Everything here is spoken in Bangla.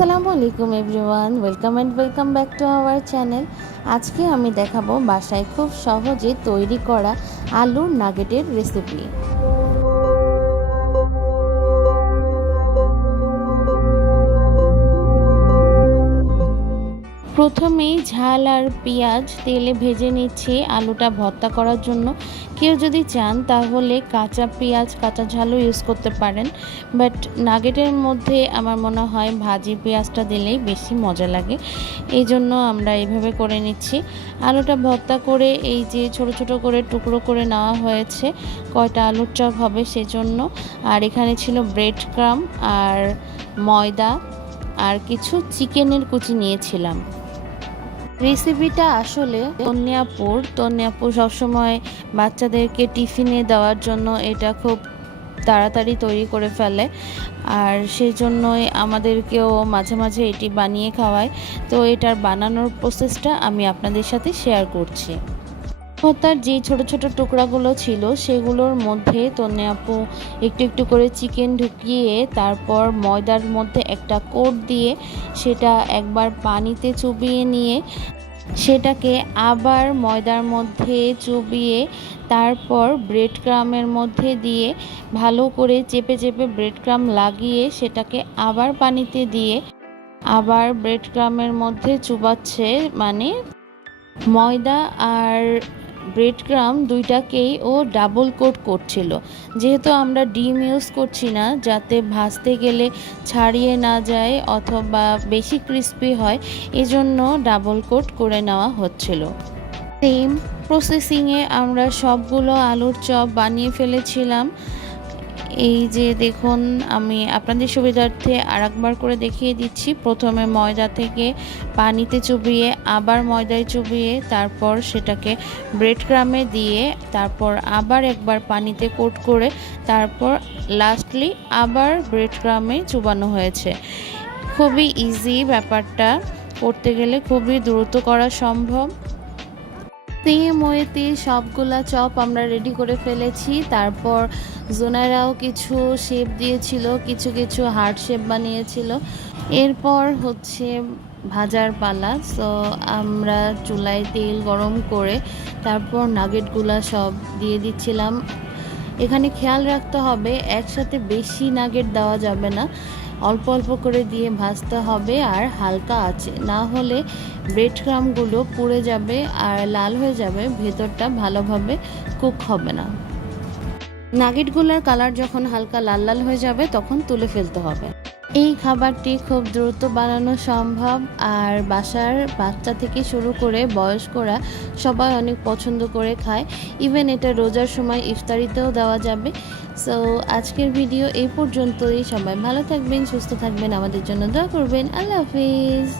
আসসালামু আলাইকুম everyone, welcome back to our channel. আজকে আমি দেখাবো বাসায় খুব সহজে তৈরি করা আলুর নাগেটের রেসিপি। প্রথমেই ঝাল আর পেঁয়াজ তেলে ভেজে নিচ্ছি আলুটা ভর্তা করার জন্য। কেউ যদি চান তাহলে কাঁচা পেঁয়াজ কাঁচা ঝালও ইউজ করতে পারেন, বাট নাগেটের মধ্যে আমার মনে হয় ভাজি পেঁয়াজটা দিলেই বেশি মজা লাগে, এই জন্য আমরা এইভাবে করে নিচ্ছি। আলুটা ভর্তা করে এই যে ছোট ছোট করে টুকরো করে নেওয়া হয়েছে, কয়টা আলুর চপ হবে সেজন্য। আর এখানে ছিল ব্রেড ক্রাম আর ময়দা আর কিছু চিকেনের কুচি নিয়েছিলাম। রেসিপিটা আসলে তন্নি আপু সবসময় বাচ্চাদেরকে টিফিনে দেওয়ার জন্য এটা খুব তাড়াতাড়ি তৈরি করে ফেলে, আর সেই জন্যই আমাদেরকেও মাঝে মাঝে এটি বানিয়ে খাওয়ায়। তো এটার বানানোর প্রসেসটা আমি আপনাদের সাথে শেয়ার করছি। ভর্তার যে ছোট ছোট টুকরাগুলো ছিল সেগুলোর মধ্যে তন্নি আপু একটু একটু করে চিকেন ঢুকিয়ে তারপর ময়দার মধ্যে একটা কোট দিয়ে সেটা একবার পানিতে চুবিয়ে নিয়ে সেটাকে আবার ময়দার মধ্যে চুবিয়ে তারপর ব্রেড ক্রামের মধ্যে দিয়ে ভালো করে চেপে চেপে ব্রেড ক্রাম লাগিয়ে সেটাকে আবার পানিতে দিয়ে আবার ব্রেড ক্রামের মধ্যে চুবাচ্ছে, মানে ময়দা আর ব্রেড ক্রাম দুইটাকেই ও ডাবল কোট করছিল। যেহেতু আমরা ডিম ইউজ করছি না, যাতে ভাজতে গেলে ছাড়িয়ে না যায় অথবা বেশি ক্রিস্পি হয়, এজন্য ডাবল কোট করে নেওয়া হচ্ছিল। সেম প্রসেসিংয়ে আমরা সবগুলো আলুর চপ বানিয়ে ফেলেছিলাম। এই যে দেখুন, আমি আপনাদের সুবিধার্থে আরেকবার করে দেখিয়ে দিচ্ছি। প্রথমে ময়দা থেকে পানিতে চুবিয়ে আবার ময়দায় চুবিয়ে তারপর সেটাকে ব্রেড ক্রামে দিয়ে তারপর আবার একবার পানিতে কোট করে তারপর লাস্টলি আবার ব্রেড ক্রামে চুবানো হয়েছে। খুবই ইজি ব্যাপারটা, করতে গেলে খুবই দ্রুত করা সম্ভব। সেম ওয়েতে সবগুলা চপ আমরা রেডি করে ফেলেছি। তারপর জোনারাও কিছু শেপ দিয়েছিল, কিছু কিছু হার্ট শেপ বানিয়েছিল। এরপর হচ্ছে ভাজার পালা। সো আমরা চুলায় তেল গরম করে তারপর নাগেটগুলা সব দিয়ে দিচ্ছিলাম। এখানে খেয়াল রাখতে হবে একসাথে বেশি নাগেট দেওয়া যাবে না, অল্প অল্প করে দিয়ে ভাজতে হবে আর হালকা আছে, না হলে ব্রেড ক্রামগুলো পুড়ে যাবে আর লাল হয়ে যাবে, ভেতরটা ভালোভাবে কুক হবে না। নাগেটগুলোর কালার যখন হালকা লাল লাল হয়ে যাবে তখন তুলে ফেলতে হবে। এই খাবারটি খুব দ্রুত বানানো সম্ভব, আর বাসার বাচ্চা থেকে শুরু করে বয়স্করা সবাই অনেক পছন্দ করে খায়। ইভেন এটা রোজার সময় ইফতারিতেও দেওয়া যাবে। সো আজকের ভিডিও এই পর্যন্তই। সবাই ভালো থাকবেন, সুস্থ থাকবেন, আমাদের জন্য দোয়া করবেন। আল্লাহ হাফিজ।